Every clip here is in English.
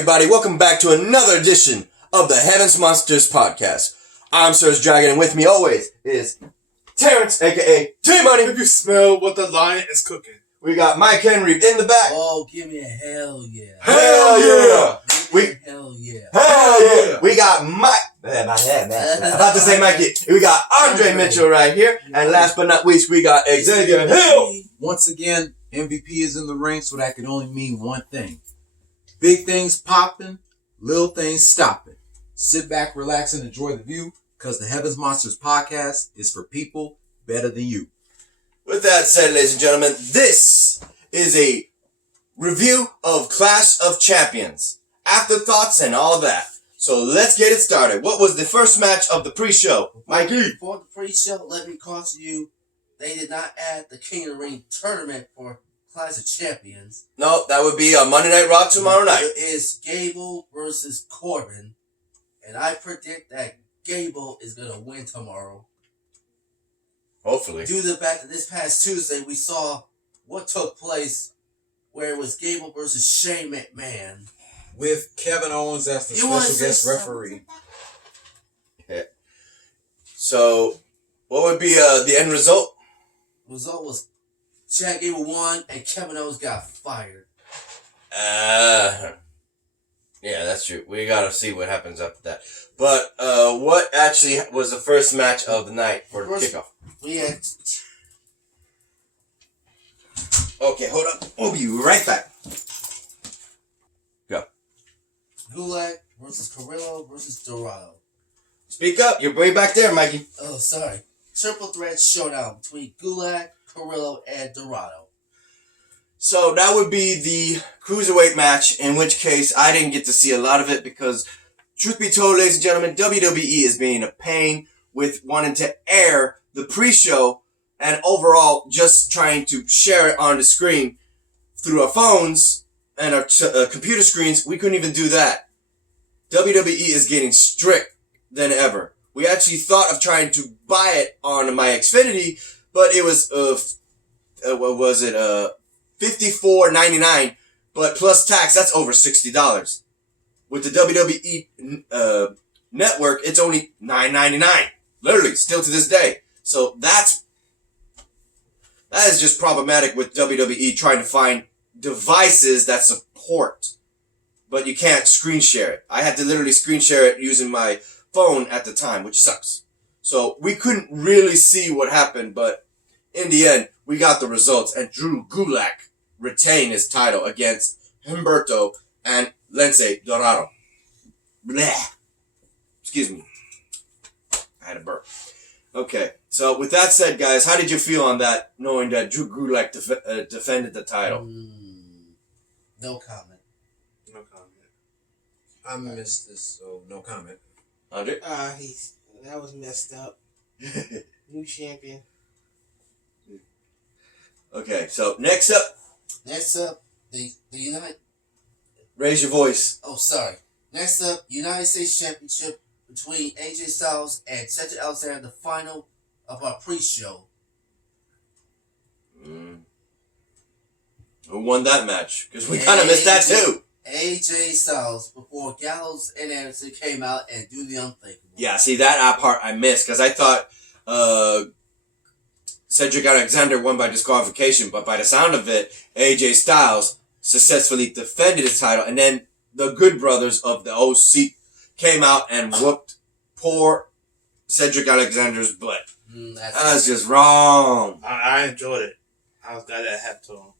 everybody, welcome back to another edition of the Heavens Monsters podcast. I'm Serge Dragon, and with me always is Terrence, aka T-Money. If you smell what the lion is cooking. We got Mike Henry in the back. Oh, give me a hell yeah. Hell yeah. Hell yeah. Hell yeah. We got Mike. I'm about to say Mikey. We got Andre Mitchell right here. And last but not least, we got Xavier Hill. Once again, MVP is in the ring, so that can only mean one thing. Big things popping, little things stopping. Sit back, relax, and enjoy the view, because the Heavens Monsters podcast is for people better than you. With that said, ladies and gentlemen, this is a review of Clash of Champions. Afterthoughts and all that. So let's get it started. What was the first match of the pre-show? Mikey. For the pre-show, let me caution you, they did not add the King of the Ring tournament for Clash of Champions. No, that would be Monday Night Raw tomorrow night. It is Gable versus Corbin. And I predict that Gable is going to win tomorrow. Hopefully. Due to the fact that this past Tuesday, we saw what took place where it was Gable versus Shane McMahon. With Kevin Owens as the special guest referee. Yeah. So, what would be the end result? The result was Chad Gable won and Kevin Owens got fired. Yeah, that's true. We gotta see what happens after that. But, what actually was the first match of the night for the kickoff? Yeah. Okay, hold up. We'll be right back. Go. Gulak versus Carrillo versus Dorado. Speak up. You're way back there, Mikey. Oh, sorry. Triple threat showdown between Gulak, Carrillo, and Dorado. So that would be the cruiserweight match, in which case I didn't get to see a lot of it because, truth be told, ladies and gentlemen, WWE is being a pain with wanting to air the pre-show and overall just trying to share it on the screen through our phones and our computer screens. We couldn't even do that. WWE is getting strict than ever. We actually thought of trying to buy it on my Xfinity, but it was what was it? $54.99, but plus tax, that's over $60. With the WWE network, it's only $9.99. Literally, still to this day. So that is just problematic with WWE trying to find devices that support, but you can't screen share it. I had to literally screen share it using my phone at the time, which sucks. So we couldn't really see what happened, but in the end, we got the results, and Drew Gulak retained his title against Humberto and Lince Dorado. Bleh. Excuse me. I had a burp. Okay, so with that said, guys, how did you feel on that, knowing that Drew Gulak defended the title? No comment. No comment. I missed this, so no comment. Andre? That was messed up. New champion. Okay, so next up. Next up, the United... Raise your voice. Oh, sorry. Next up, United States Championship between AJ Styles and Cedric Alexander, the final of our pre-show. Who won that match? Because we kind of missed that too. AJ Styles, before Gallows and Anderson came out and do the unthinkable. Yeah, see, that part I missed, because I thought Cedric Alexander won by disqualification, but by the sound of it, AJ Styles successfully defended his title, and then the Good Brothers of the OC came out and whooped poor Cedric Alexander's butt. That's just wrong. I enjoyed it. I was glad that happened to him.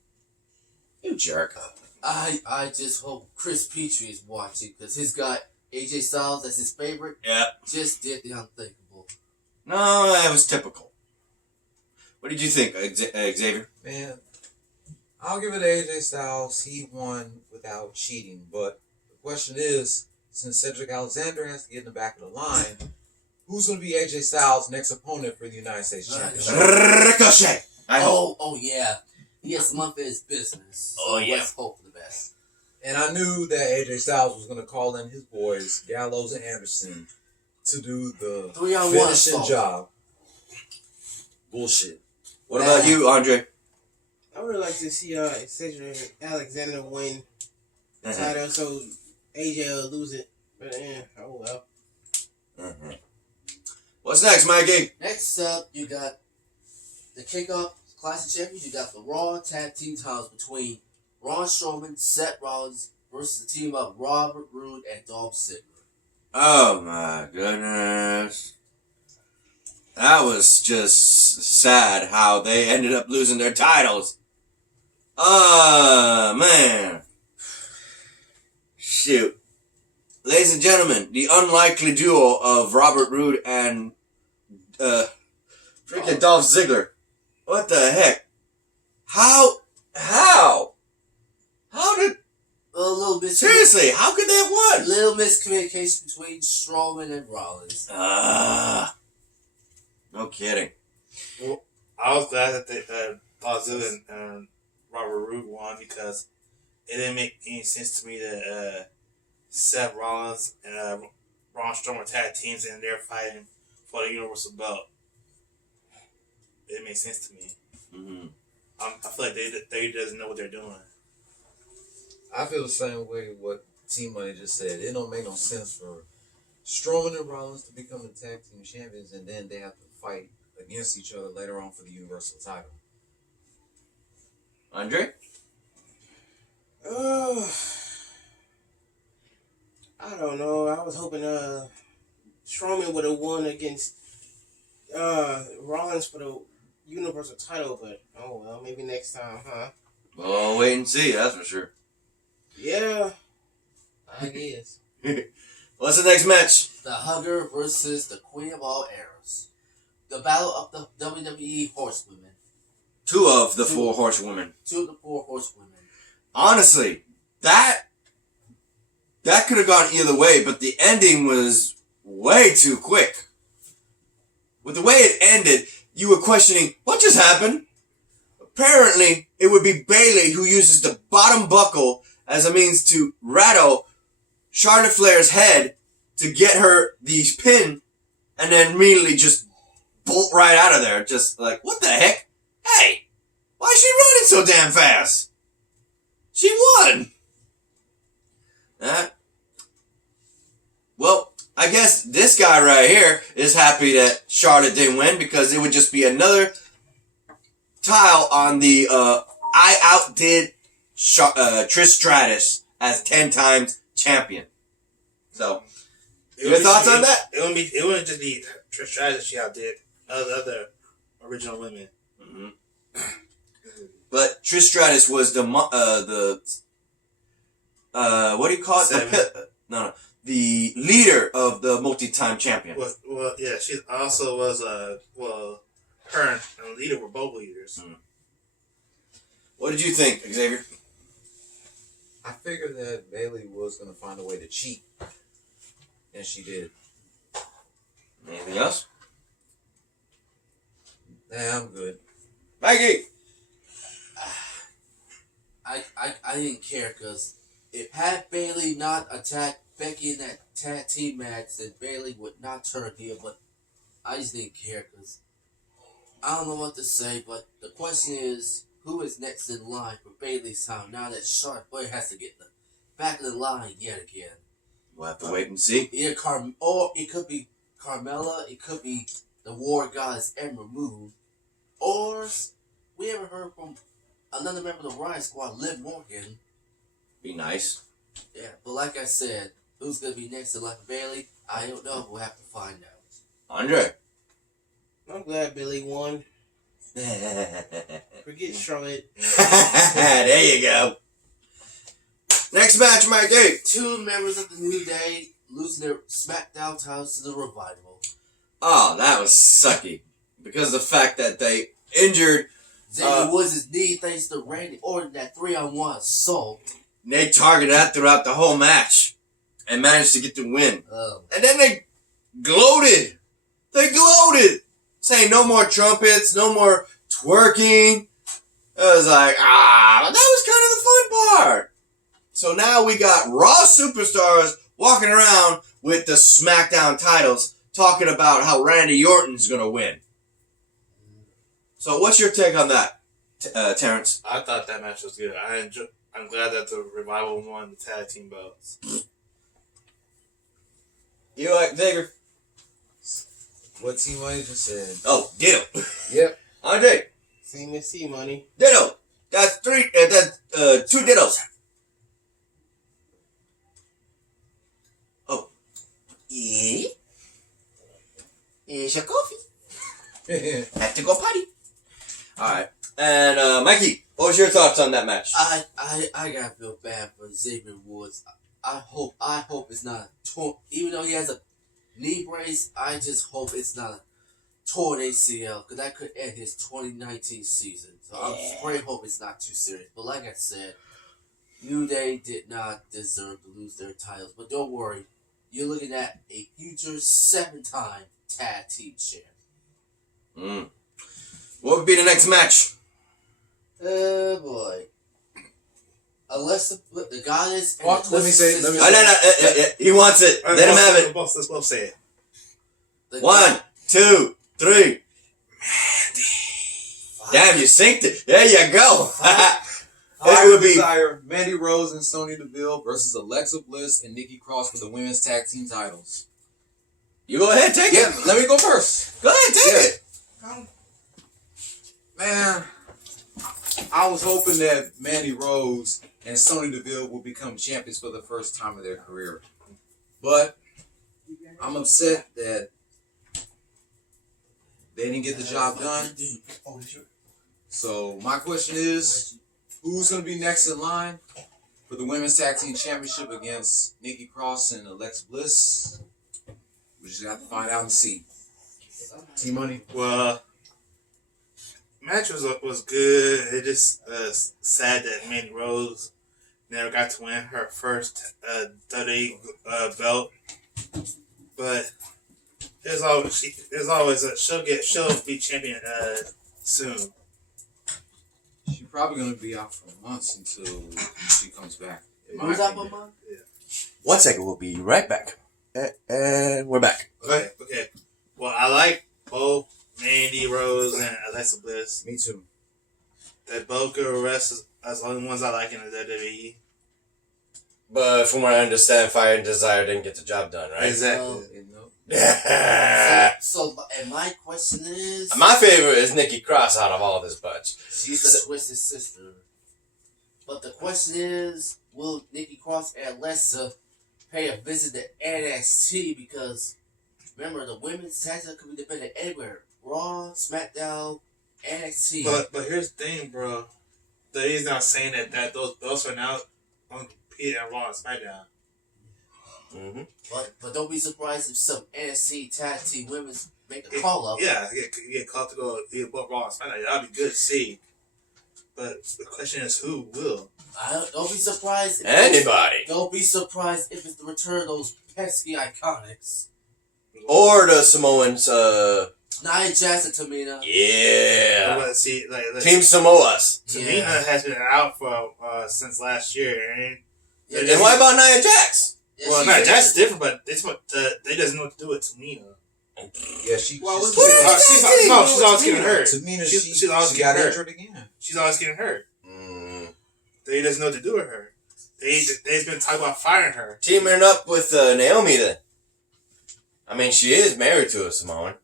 You jerk. I just hope Chris Petrie is watching, because he's got AJ Styles as his favorite. Yeah. Just did the unthinkable. No, that was typical. What did you think, Xavier? Man, I'll give it to AJ Styles. He won without cheating. But the question is, since Cedric Alexander has to get in the back of the line, who's going to be AJ Styles' next opponent for the United States Championship? Ricochet! Oh, yeah. He has some unfinished business. So yeah. Let's hope for the best. And I knew that AJ Styles was going to call in his boys, Gallows and Anderson, to do the 3-on-1 finishing job. Bullshit. What about you, Andre? I would like to see Cedric Alexander win the title so AJ will lose it. But oh well. Mm-hmm. What's next, Mikey? Next up, you got the kickoff Clash of Champions. You got the Raw Tag Team titles between Braun Strowman, Seth Rollins versus the team of Robert Roode and Dolph Ziggler. Oh my goodness. That was just sad how they ended up losing their titles. Oh, man. Shoot. Ladies and gentlemen, the unlikely duo of Robert Roode and freaking Dolph Ziggler. What the heck? How did... A little bit. Seriously, how could they have A won? little miscommunication between Strowman and Rollins. No kidding. I was glad that they Dolph Ziggler and Robert Roode won because it didn't make any sense to me that Seth Rollins and Braun Strowman tag teams and they're fighting for the Universal Belt. It didn't make sense to me. Mm-hmm. I feel like they doesn't know what they're doing. I feel the same way what T-Money just said. It don't make no sense for Strowman and Rollins to become the tag team champions and then they have to fight against each other later on for the Universal title. Andre? I don't know. I was hoping Strowman would have won against Rollins for the Universal title, but oh well, maybe next time, huh? Well, wait and see, that's for sure. Yeah, I guess. What's the next match? The Hugger versus the Queen of All Eras. The Battle of the WWE Horsewomen. Two of the four horsewomen. Two of the four horsewomen. Honestly, that could have gone either way, but the ending was way too quick. With the way it ended, you were questioning, what just happened? Apparently, it would be Bayley who uses the bottom buckle as a means to rattle Charlotte Flair's head to get her the pin, and then immediately just bolt right out of there. Just like, what the heck? Hey, why is she running so damn fast? She won! Well, I guess this guy right here is happy that Charlotte didn't win because it would just be another tile on the I outdid Trish Stratus as 10 times champion. So, your thoughts on that? It wouldn't just be Trish Stratus she outdid other original women. Mm-hmm. But Trish Stratus was the what do you call it? The leader of the multi-time champion. Well, yeah, she also was her and Lita were both leaders. Mm. What did you think, Xavier? I figured that Bayley was going to find a way to cheat. And she did. Anything else? Nah, I'm good. Maggie! I didn't care because if had Bayley not attacked Becky in that tag team match, then Bayley would not turn heel, but I just didn't care because I don't know what to say, but the question is, who is next in line for Bayley's time now that Charlotte Flair has to get the back of the line yet again? We'll have to wait and see. Either or it could be Carmella, it could be the War Goddess Ember Moon, or we haven't heard from another member of the Riot Squad, Liv Morgan. Be nice. Yeah, but like I said, who's going to be next in line for Bayley? I don't know. We'll have to find out. Andre. I'm glad Billy won. Forget Charlotte. There you go. Next match, Mikey. Two members of the New Day losing their SmackDown titles to the Revival. Oh, that was sucky. Because of the fact that they injured Xavier Woods' knee thanks to Randy Orton, that 3-on-1 assault. They targeted that throughout the whole match. And managed to get the win. And then they gloated. Saying no more trumpets, no more twerking. It was like, that was kind of the fun part. So now we got Raw superstars walking around with the SmackDown titles talking about how Randy Orton's going to win. So what's your take on that, Terrence? I thought that match was good. I'm glad that the Revival won the tag team belts. You like Xavier? What Team Money just said. Oh, ditto. Yep. Andre, Same as C Money. ditto. That's three. That's two dittos. Oh, yeah. Here's your coffee. Have to go potty. All right. And Mikey, what was your thoughts on that match? I gotta feel bad for Xavier Woods. I hope it's not torn. Even though he has a knee brace, I just hope it's not a torn ACL, because that could end his 2019 season. So I pray hope it's not too serious. But like I said, New Day did not deserve to lose their titles. But don't worry, you're looking at a future 7-time tag team champ. What would be the next match? Oh boy. Alexa, the goddess. And Well, let me say- let me say- No. He wants it. Let him have it. Let's both say it. The 1, 2, 3. Damn, you synced it. There you go. It would be Desire, Mandy Rose and Sonya Deville versus Alexa Bliss and Nikki Cross for the women's tag team titles. You go ahead, take Yeah, it. let me go first. Go ahead, take Yeah. it. Man, I was hoping that Mandy Rose and Sonya Deville will become champions for the first time in their career. But I'm upset that they didn't get the job done. So my question is, who's going to be next in line for the women's tag team championship against Nikki Cross and Alexa Bliss? We just got to find out and see. Team Money. Well, match was good. It just sad that Mandy Rose never got to win her first WWE belt, but there's always she'll be champion soon. She's probably going to be out for months until she comes back. in my Who's up a opinion. month? 1 second, we'll be right back. And we're back. Okay. Well, I like both Mandy Rose and Alexa Bliss. Me too. They both good wrestlers. That's the only ones I like in the WWE. But from what I understand, Fire and Desire didn't get the job done, right? Exactly. So, and my question is, My favorite is Nikki Cross out of all this bunch. she's the Twisted Sister. But the question is, will Nikki Cross and Alexa pay a visit to NXT? Because remember, the women's tag team could be defended anywhere: Raw, SmackDown, NXT. But here's the thing, bro. He's not saying that those belts are now on compete at Raw and SmackDown. Mm-hmm. But don't be surprised if some NXT tag team women's make a call up. Yeah, get called to go either both Raw and SmackDown. That'd be good to see. But the question is, who will? Don't be surprised. Anybody. Don't be surprised if it's the return of those pesky iconics. Or the Samoans, Nia Jax and Tamina. yeah. Let's see, Team Samoas. Tamina has been out for since last year. And Yeah, And what about Nia Jax? well, she's- that's different, but it's what they doesn't know what to do with Tamina. Yeah, she's what's She's always getting hurt. Tamina, She's always she got getting hurt. injured again. She's always getting hurt. Mm. They doesn't know what to do with her. They've been talking about firing her. Teaming up with Naomi then. I mean, she is married to a Samoan.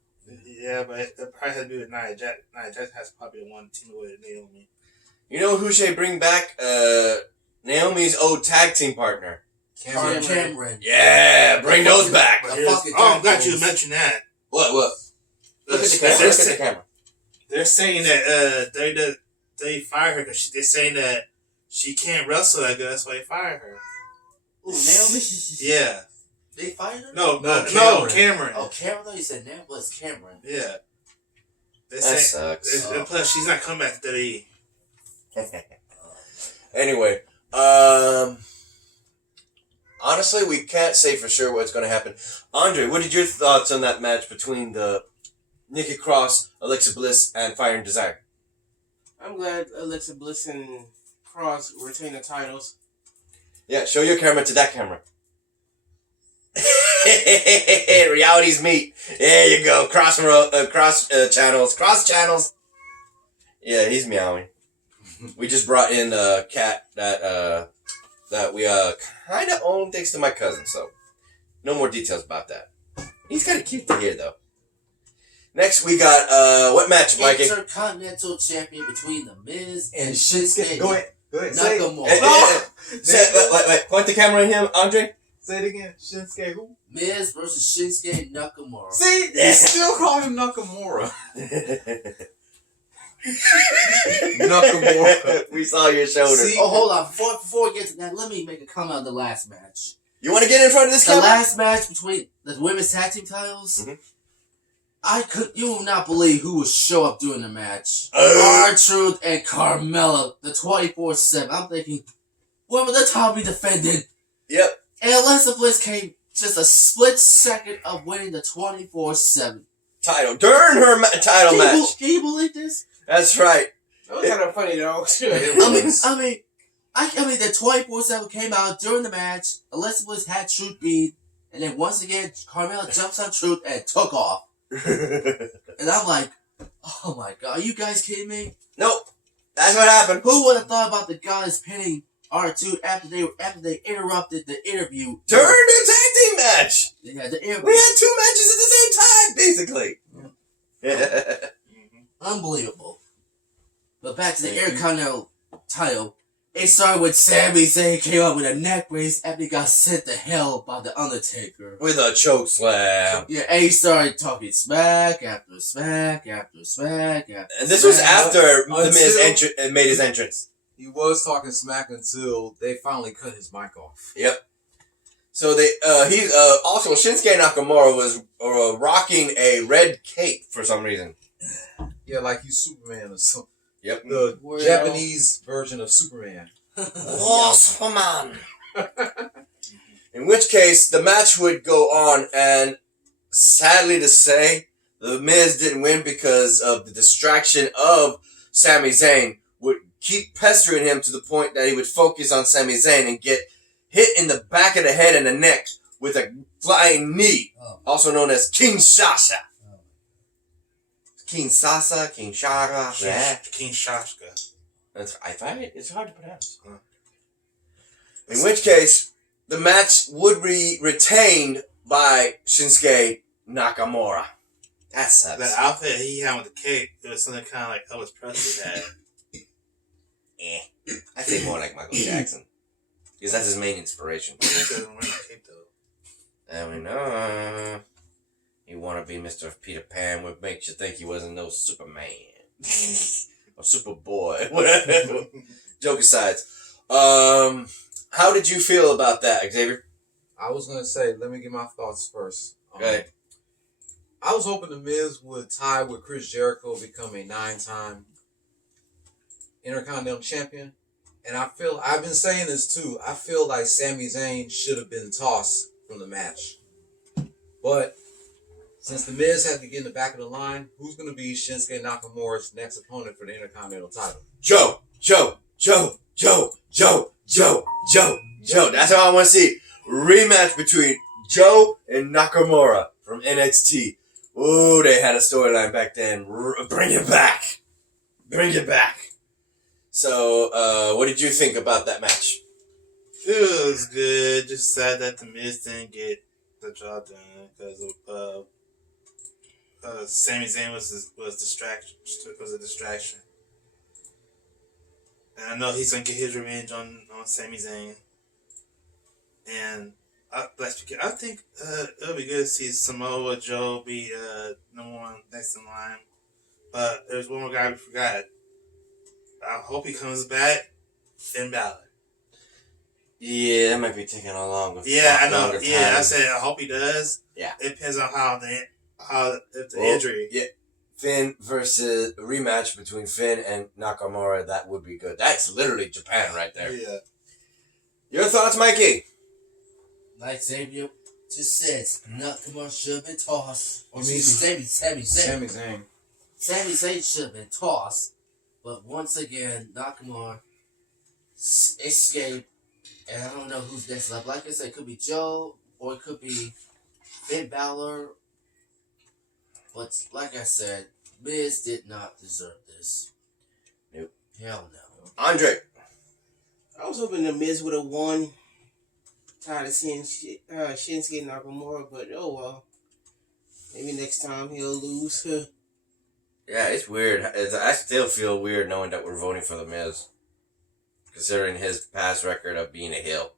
Yeah, but it probably has to do with Nia Jax. Nia Jax has probably one team with Naomi. You know who should bring back? Naomi's old tag team partner. Cameron. Yeah, bring those back. But The here's, fucking I'm glad Jack you mentioned that. What? Look at the camera. They're, Look at the camera. they're saying that they fired her because they're saying that she can't wrestle that good. That's why they fired her. Ooh, Naomi? Yeah. They fired her? No, Cameron. Cameron. Oh, Cameron? I thought you said Naomi was Cameron. Yeah. They That say, sucks. and plus, she's not coming back to WWE. Anyway, honestly, we can't say for sure what's going to happen. Andre, what are your thoughts on that match between the Nikki Cross, Alexa Bliss, and Fire and Desire? I'm glad Alexa Bliss and Cross retain the titles. Yeah, show your camera to that camera. Reality's meat. There you go. Cross channels. Yeah, he's meowing. We just brought in a cat that we kind of own thanks to my cousin. So No more details about that. He's kind of cute to hear, though. Next, we got, what match, Mikey? Intercontinental Champion between The Miz And and Shinsuke. Go ahead. Nakamura. Wait, point the camera at him, Andre. Say it again. Shinsuke who? Miz versus Shinsuke Nakamura. See, they still call him Nakamura. Nakamura. We saw your shoulder. See? Oh, hold on. Before we get to that, let me make a comment on the last match. You want to get in front of this The camera? last match between the women's tag team titles. Mhm. You will not believe who would show up during the match. Uh. R-Truth and Carmella, the 24/7. I'm thinking, when will the title be defended? Yep. And Alexa Bliss came just a split second of winning the 24/7. Title. During her title match. Can you believe this? That's right. That was kind of funny though. I mean, the 24/7 came out during the match. Alexa Bliss had Truth beat, and then once again, Carmella jumps on Truth and took off. And I'm like, oh my god, are you guys kidding me? Nope. That's what happened. Who would have thought about the guys pinning R2 after they interrupted the interview During the tag team match. Yeah, the interview. We had 2 matches at the same time, basically. Yeah. Unbelievable. But back to the Intercontinental title. It started with Sami Zayn came up with a neck brace after he got sent to hell by The Undertaker. With a choke slam. Yeah, and he started talking smack after smack after smack after And this was smack. after The Miz made his entrance. He was talking smack until they finally cut his mic off. Yep. So also Shinsuke Nakamura was rocking a red cape for some reason. Yeah, like he's Superman or something. Yep. The Well, Japanese version of Superman. Oh, Superman. In which case, the match would go on, and sadly to say, The Miz didn't win because of the distraction of Sami Zayn. Would keep pestering him to the point that he would focus on Sami Zayn and get hit in the back of the head and the neck with a flying knee, also known as Kinshasa. Kinshasa, Kinshasa, yeah. Kinshasa. I find it's hard to pronounce. In which case, the match would be retained by Shinsuke Nakamura. That sucks. That outfit he had with the cape, it was something kind of like Elvis Presley had. I think more like Michael Jackson. Because that's his main inspiration. He doesn't wear the cape though. I mean, you want to be Mr. Peter Pan, what makes you think he wasn't no Superman? Or Superboy. Whatever. Joke aside. How did you feel about that, Xavier? I was going to say, let me get my thoughts first. Okay. I was hoping The Miz would tie with Chris Jericho, become a 9-time Intercontinental Champion. And I've been saying this too, I feel like Sami Zayn should have been tossed from the match. But since The Miz had to get in the back of the line, who's going to be Shinsuke Nakamura's next opponent for the Intercontinental title? Joe. That's how I want to see. Rematch between Joe and Nakamura from NXT. Ooh, they had a storyline back then. Bring it back. So, what did you think about that match? It was good. Just sad that The Miz didn't get the job done because of Sami Zayn was a distraction. And I know he's gonna get his revenge on Sami Zayn. And I think it'll be good to see Samoa Joe be number 1 next in line. But there's one more guy we forgot. I hope he comes back. Finn Balor. Yeah, that might be taking a longer. Yeah, I know. longer time. Yeah, I said I hope he does. Yeah. It depends on if the injury. Yeah. Finn versus a rematch between Finn and Nakamura, that would be good. That's literally Japan right there. Yeah. Your thoughts, Mikey? Like Xavier just says, Nakamura should have been tossed. Or You mean Sami Sami Zayn. Sami Zayn should have been tossed. But once again, Nakamura escaped. And I don't know who's next up. Like I said, it could be Joe or it could be Finn Balor. But like I said, Miz did not deserve this. Nope. Hell no. Andre. I was hoping The Miz would have won. tired of seeing Shinsuke Nakamura, but oh well. Maybe next time he'll lose. Yeah, it's weird. I still feel weird knowing that we're voting for The Miz. Considering his past record of being a heel.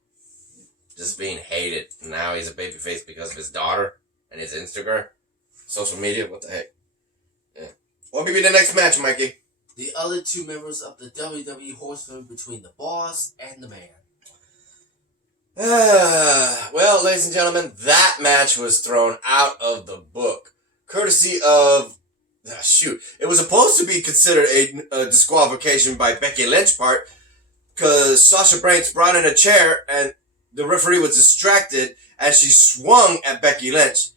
Just being hated. Now he's a babyface because of his daughter and his Instagram. Social media, what the heck? Yeah. What will be the next match, Mikey? The other two members of the WWE Horsemen between the Boss and the Man. Well, ladies and gentlemen, that match was thrown out of the book. Courtesy of... it was supposed to be considered a disqualification by Becky Lynch part because Sasha Banks brought in a chair and the referee was distracted as she swung at Becky Lynch.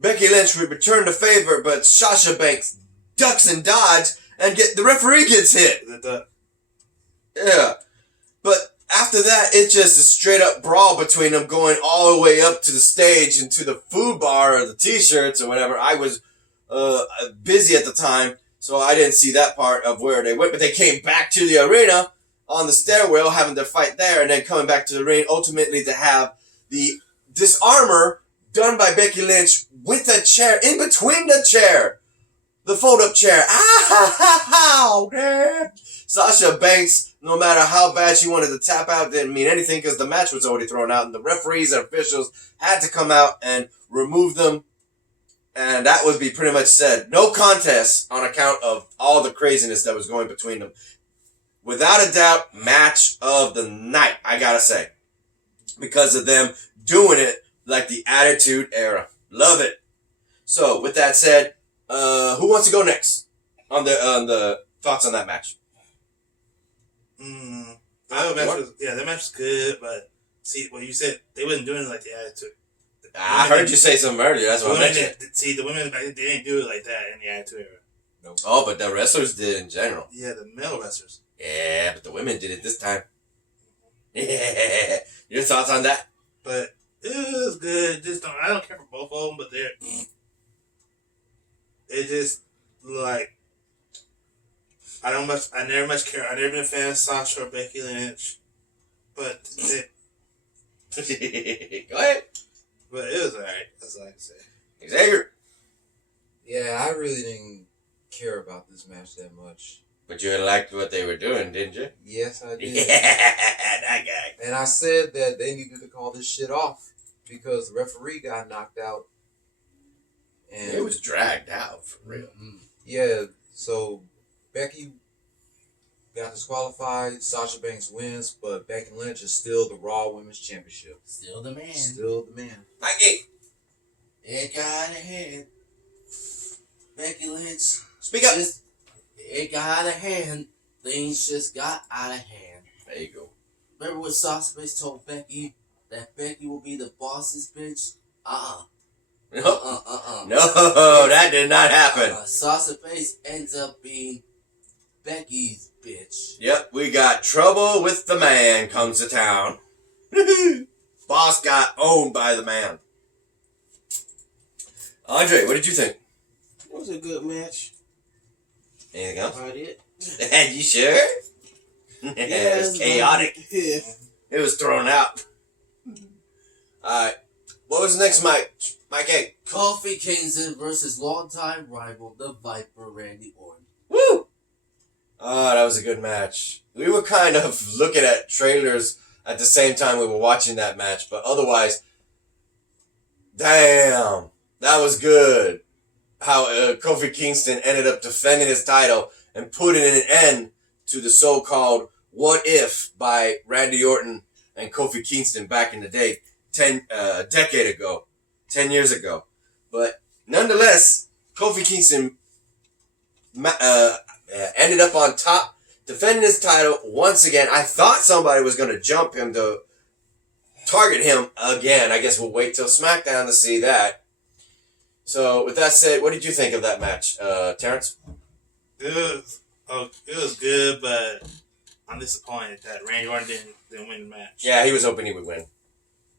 Becky Lynch would return the favor, but Sasha Banks ducks and dodges and the referee gets hit. Yeah. But after that, it's just a straight up brawl between them going all the way up to the stage and to the food bar or the t-shirts or whatever. I was busy at the time, so I didn't see that part of where they went, but they came back to the arena on the stairwell, having their fight there, and then coming back to the ring, ultimately to have the disarmor done by Becky Lynch with a chair, in between the chair, the fold-up chair. Sasha Banks, no matter how bad she wanted to tap out, didn't mean anything because the match was already thrown out, and the referees and officials had to come out and remove them. And that would be pretty much said. No contest on account of all the craziness that was going between them. Without a doubt, match of the night, I gotta say. Because of them doing it like the Attitude Era. Love it. So, with that said, who wants to go next on the thoughts on that match? That match was good, but see, what you said, they wasn't doing it like the Attitude. I heard you say something earlier. That's what I mentioned. See, the women back then, they didn't do it like that in the Attitude Era. Nope. Oh, but the wrestlers did in general. Yeah, the male wrestlers. Yeah, but the women did it this time. Yeah. Your thoughts on that? But it was good. I don't care for both of them, but it just like I never much care. I never been a fan of Sasha or Becky Lynch, but Go ahead. But it was alright. That's all I can say. Xavier. Yeah, I really didn't care about this match that much. But you liked what they were doing, didn't you? Yes, I did. Yeah, that guy. And I said that they needed to call this shit off because the referee got knocked out. And it was dragged out, for real. Mm-hmm. Yeah, so Becky got disqualified. Sasha Banks wins, but Becky Lynch is still the Raw Women's Championship. Still the man. Still the man. Mikey. It got out of hand. Becky Lynch. Speak up. It got out of hand. Things just got out of hand. There you go. Remember when Sasha Banks told Becky that Becky will be the boss's bitch? No, that did not happen. Sasha Banks ends up being Becky's bitch. Yep, we got trouble with the man comes to town. Boss got owned by the man. Andre, what did you think? It was a good match. Anything else? About it. And you sure? It was chaotic. Yeah. It was thrown out. Alright. What was the next match? Mikey? Kofi Kingston versus longtime rival, the Viper, Randy Orton. Woo! Oh, that was a good match. We were kind of looking at trailers at the same time we were watching that match, but otherwise, damn, that was good. How Kofi Kingston ended up defending his title and putting an end to the so-called What If by Randy Orton and Kofi Kingston back in the day, a decade ago, 10 years ago. But nonetheless, Kofi Kingston ended up on top, defending his title once again. I thought somebody was going to jump him to target him again. I guess we'll wait till SmackDown to see that. So, with that said, what did you think of that match, Terrence? It was good, but I'm disappointed that Randy Orton didn't win the match. Yeah, he was hoping he would win.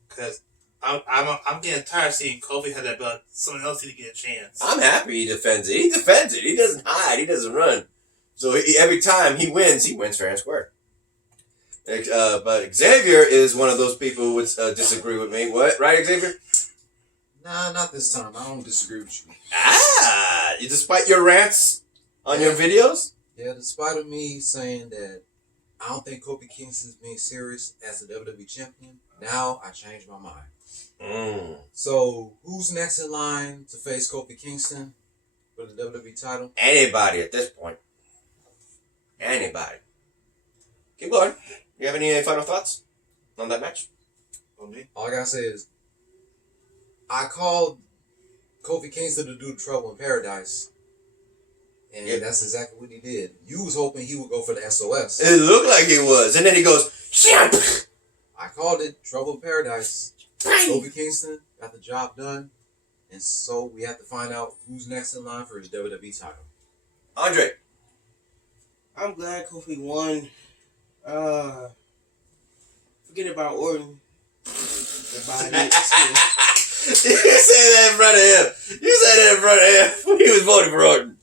Because I'm getting tired of seeing Kofi have that belt. Someone else need to get a chance. I'm happy he defends it. He defends it. He doesn't hide. He doesn't run. So every time he wins fair and square. But Xavier is one of those people who would disagree with me. What? Right, Xavier? Nah, not this time. I don't disagree with you. Despite your rants on your videos? Yeah, despite of me saying that I don't think Kofi Kingston's being serious as a WWE champion, now I changed my mind. So, who's next in line to face Kofi Kingston for the WWE title? Anybody at this point. Anybody. Keep going. You have any final thoughts on that match? On me? All I gotta say is, I called Kofi Kingston to do Trouble in Paradise. And that's exactly what he did. You was hoping he would go for the SOS. It looked like he was. And then he goes, Shit! I called it Trouble in Paradise. Kofi Kingston got the job done. And so we have to find out who's next in line for his WWE title. Andre. I'm glad Kofi won. Forget about Orton. About it. You said that in front of him. You said that in front of him. He was voting for Orton.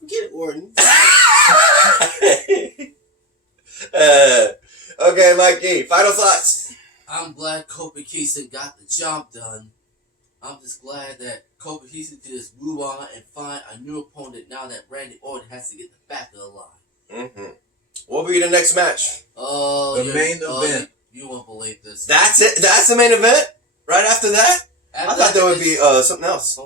Forget Orton. Okay, Mikey. Final thoughts. I'm glad Kofi Kingston got the job done. I'm just glad that Kofi Kingston can just move on and find a new opponent now that Randy Orton has to get the back of the line. Mm-hmm. What will be the next match? The main event. You won't believe this. That's it? That's the main event? Right after that? I thought there would be something else.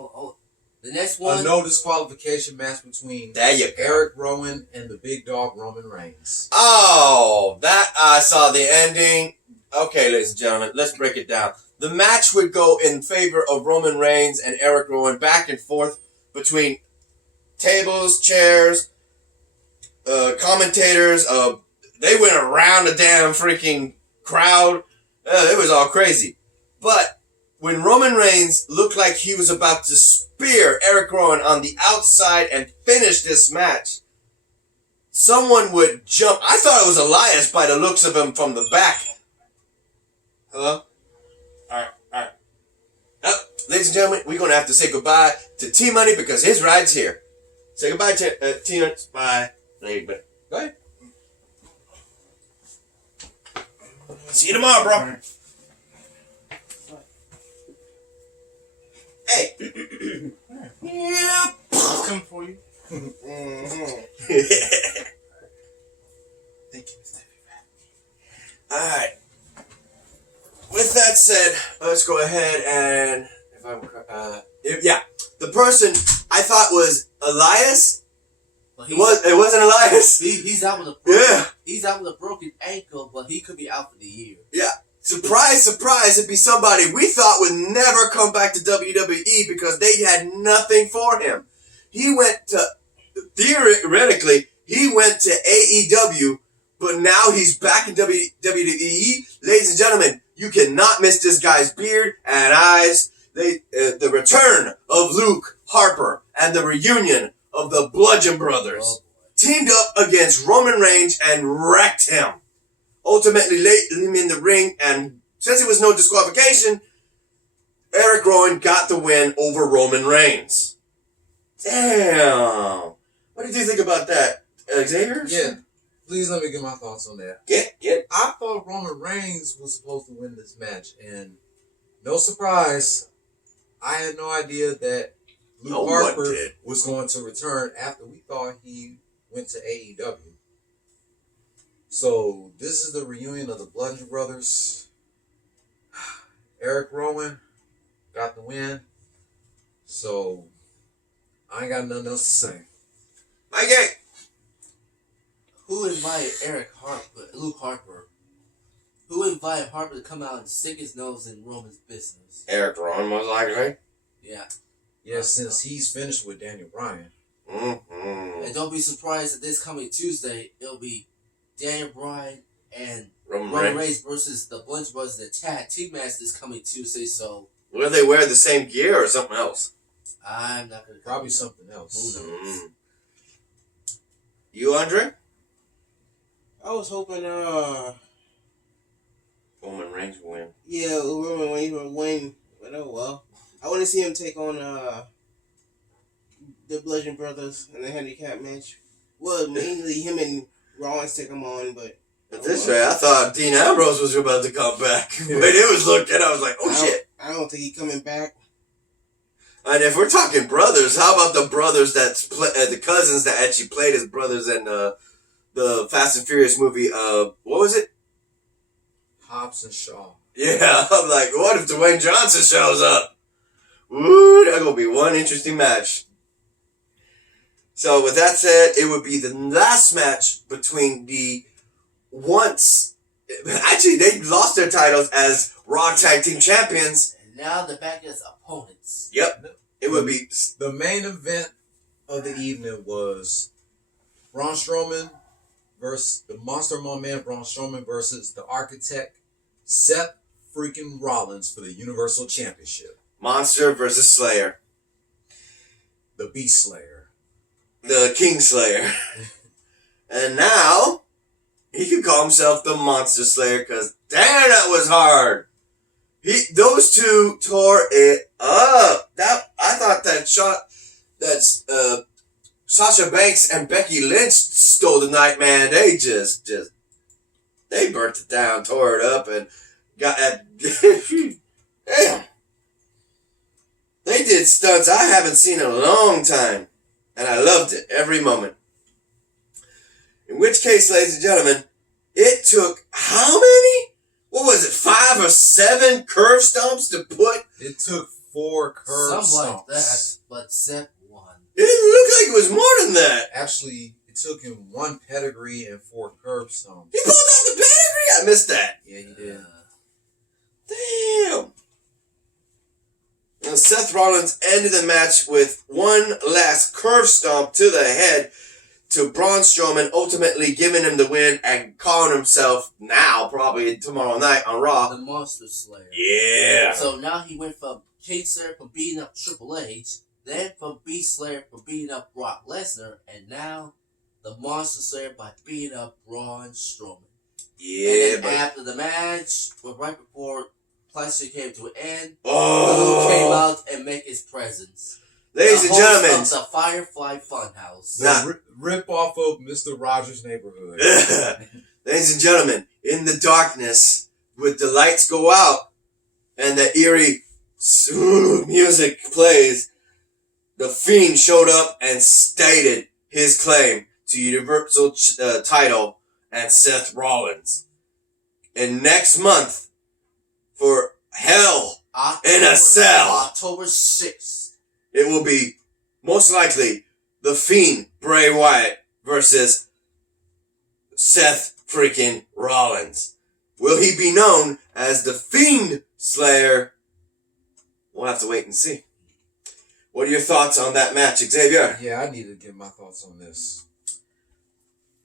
The next one. A no disqualification match between There you go. Eric Rowan and the big dog Roman Reigns. Oh, that I saw the ending. Okay, ladies and gentlemen, let's break it down. The match would go in favor of Roman Reigns and Eric Rowan, back and forth between tables, chairs, commentators. They went around the damn freaking crowd. It was all crazy. But when Roman Reigns looked like he was about to spear Eric Rowan on the outside and finish this match, someone would jump. I thought it was Elias by the looks of him from the back. Hello? Alright. Ladies and gentlemen, we're going to have to say goodbye to T-Money because his ride's here. Say goodbye to T-Money. Bye. Later. Bye. See you tomorrow, bro. Hey. Yeah. Coming for you. Thank you, Mr. Alright. With that said, let's go ahead and the person I thought was Elias. It wasn't Elias. He's out with he's out with a broken ankle, but he could be out for the year. Yeah. Surprise, surprise, it'd be somebody we thought would never come back to WWE because they had nothing for him. He went to, theoretically, he went to AEW, but now he's back in WWE. Ladies and gentlemen, you cannot miss this guy's beard and eyes. The return of Luke Harper and the reunion of the Bludgeon Brothers teamed up against Roman Reigns and wrecked him. Ultimately laid him in the ring, and since it was no disqualification, Eric Rowan got the win over Roman Reigns. Damn. What did you think about that, Xavier? Yeah. Please let me get my thoughts on that. Get. I thought Roman Reigns was supposed to win this match, and no surprise, I had no idea that Luke Harper was going to return after we thought he went to AEW. So, this is the reunion of the Bludgeon Brothers. Eric Rowan got the win. So, I ain't got nothing else to say. Okay. Who invited Luke Harper? Who invited Harper to come out and stick his nose in Roman's business? Eric Rowan, most likely. Yeah. Yeah, since he's finished with Daniel Bryan. Mm-hmm. And don't be surprised that this coming Tuesday, it'll be Daniel Bryan and Roman Reigns versus the Bludgeon Brothers, the tag team match this coming Tuesday, so... Will they wear the same gear or something else? I'm not going to... Probably something else. Who knows? Mm. You, Andre? I was hoping, Roman Reigns will win. yeah, Roman Reigns would win, but oh well. I want to see him take on, the Bludgeon Brothers in the handicap match. Well, mainly him and Rollins take him on, but At this rate, I thought Dean Ambrose was about to come back. But it was looking, I was like, oh shit. I don't think he's coming back. And if we're talking brothers, how about the brothers the cousins that actually played as brothers in the Fast and Furious movie? What was it? Hobbs and Shaw. Yeah, I'm like, what if Dwayne Johnson shows up? Woo, that's gonna be one interesting match. So with that said, it would be the last match between the once. Actually, they lost their titles as Raw Tag Team Champions. And now they're back as opponents. Yep. It would be the main event of the evening was Braun Strowman versus the Monster Mom Man Braun Strowman versus the Architect Seth freaking Rollins for the Universal Championship. Monster versus Slayer. The Beast Slayer. The King Slayer. And now he could call himself the Monster Slayer because damn, that was hard. Those two tore it up. I thought that Sasha Banks and Becky Lynch stole the night, man. They just they burnt it down, tore it up, and got at damn. They did stunts I haven't seen in a long time, and I loved it every moment. In which case, ladies and gentlemen, it took how many? What was it, 5 or 7 curve stomps to put? It took 4 curve Something stomps. like that, but Seth won. It looked like it was more than that. Actually, it took him 1 pedigree and 4 curve stomps. He pulled out the pedigree. I missed that. Yeah, he did. Damn. Now, Seth Rollins ended the match with one last curve stomp to the head to Braun Strowman, ultimately giving him the win and calling himself now, probably tomorrow night on Raw, The Monster Slayer. Yeah. So now he went from King Slayer for beating up Triple H, then from Beast Slayer for beating up Brock Lesnar, and now the Monster Slayer by beating up Braun Strowman. Yeah, And then but after the match, but right before Classic came to an end, oh, Lou came out and made his presence. ladies The and host gentlemen, of the Firefly Funhouse. Nah. Rip off of Mr. Rogers' Neighborhood. ladies and gentlemen, in the darkness, with the lights go out and the eerie music plays, the Fiend showed up and stated his claim to Universal title and Seth Rollins. And next month, for Hell in a Cell, October 6th. it will be most likely the Fiend Bray Wyatt versus Seth freaking Rollins. Will he be known as the Fiend Slayer? We'll have to wait and see. What are your thoughts on that match, Xavier? Yeah, I need to give my thoughts on this.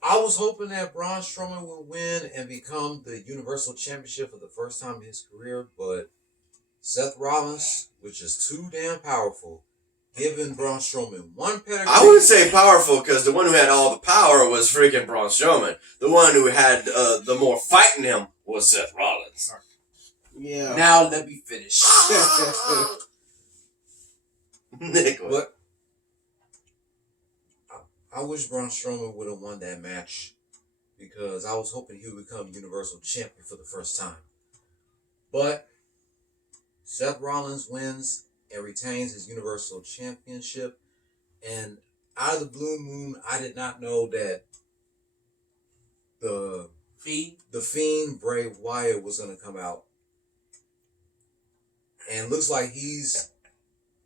I was hoping that Braun Strowman would win and become the Universal Championship for the first time in his career, but Seth Rollins was just too damn powerful, giving Braun Strowman 1 pedigree. I wouldn't say powerful because the one who had all the power was freaking Braun Strowman. The one who had the more fight in him was Seth Rollins. Yeah. Now let me finish. Nick, But I wish Braun Strowman would have won that match because I was hoping he would become Universal Champion for the first time. But Seth Rollins wins and retains his Universal Championship. And out of the blue moon, I did not know that the Fiend Bray Wyatt was going to come out. And looks like he's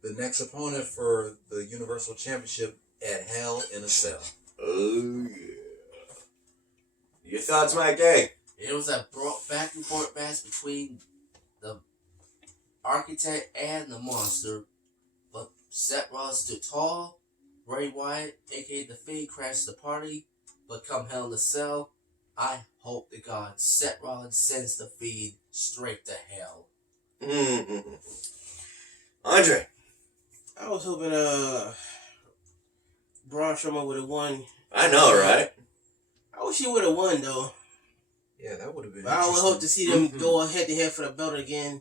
the next opponent for the Universal Championship at Hell in a Cell. Oh, yeah. Your thoughts, Mike A? It was a back and forth match between the Architect and the Monster, but Seth Rollins stood tall. Bray Wyatt, aka the Fiend, crashed the party, but come Hell in a Cell, I hope to God Seth Rollins sends the Fiend straight to hell. Mm-hmm. Andre? I was hoping Braun Strowman would have won. I know, right? I wish he would have won though. Yeah, that would have been But I would interesting. hope to see them go head to head for the belt again.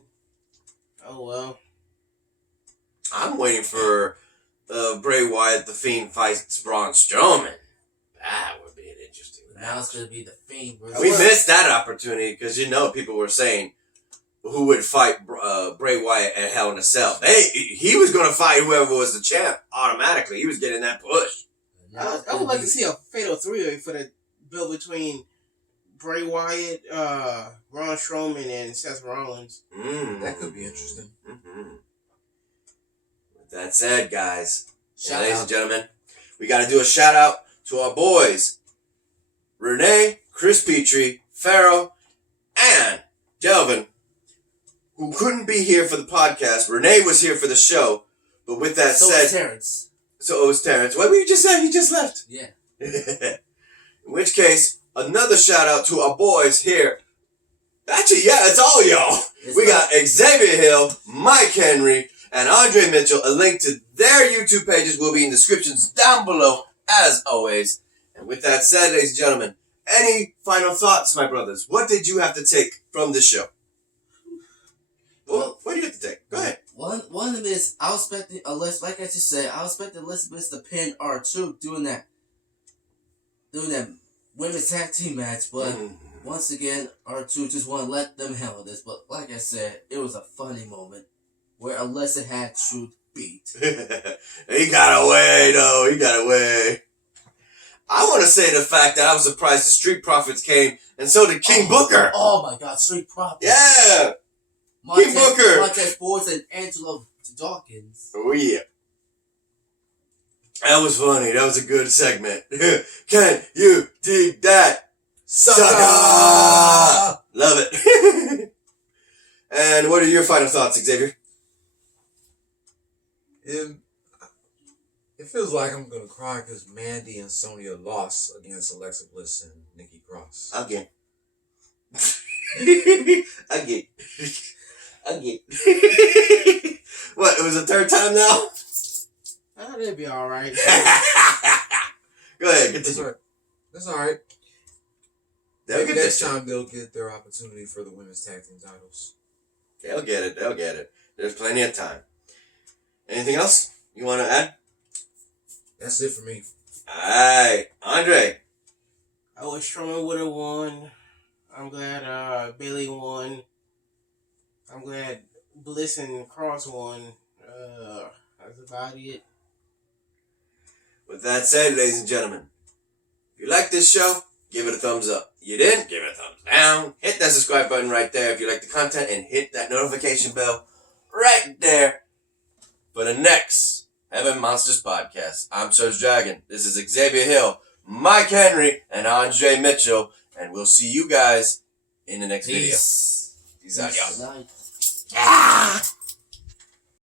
Oh well. I'm waiting for Bray Wyatt, the Fiend, fights Braun Strowman. That would be an interesting Now it's gonna be the Fiend versus. We missed that opportunity because people were saying who would fight Bray Wyatt at Hell in a Cell. He was going to fight whoever was the champ automatically. He was getting that push. I would like to see a fatal three-way for the bill between Bray Wyatt, Braun Strowman, and Seth Rollins. That could be interesting. Mm-hmm. With that said, guys, Shout ladies out. and gentlemen, we got to do a shout out to our boys, Renee, Chris Petrie, Farrell, and Delvin, who couldn't be here for the podcast. Renee was here for the show, but with that So said, is Terrence. so it was Terrence. What were you just saying? He just left. Yeah. In which case, another shout out to our boys here. Actually, yeah, it's all y'all. We got Xavier Hill, Mike Henry, and Andre Mitchell. A link to their YouTube pages will be in the descriptions down below, as always. And with that said, ladies and gentlemen, any final thoughts, my brothers? What did you have to take from this show? What do you have to take? Go ahead. One of them is I was expecting like I just said, I was expecting Elizabeth to pin R2 doing that women's tag team match, but once again R2 just want to let them handle this. But like I said, it was a funny moment where Alyssa had Truth beat. He got away though. He got away. I want to say the fact that I was surprised the Street Profits came, and so did King Booker. Oh my God, Street Profits. Yeah. King Booker. Montez Ford and Angelo Dawkins. Oh yeah. That was funny. That was a good segment. Can you dig that? Sucker! Love it. And what are your final thoughts, Xavier? It feels like I'm gonna cry because Mandy and Sonya lost against Alexa Bliss and Nikki Cross. Again. Again. What? It was the third time now? They'll be all right. Go ahead. That's Continue. all right. That's all right. They'll Maybe get next this. time they'll get their opportunity for the women's tag team titles. They'll get it. They'll get it. There's plenty of time. Anything else you want to add? That's it for me. Alright. Andre. I wish Strowman would have won. I'm glad Bailey won. I'm glad Bliss and Cross won. That's about it. With that said, ladies and gentlemen, if you like this show, give it a thumbs up. You didn't? Give it a thumbs down. Hit that subscribe button right there if you like the content, and hit that notification bell right there for the next Heaven Monsters podcast. I'm Surge Dragon. This is Xavier Hill, Mike Henry, and Andre Mitchell, and we'll see you guys in the next video. Peace. Peace out, y'all. Night. Ah!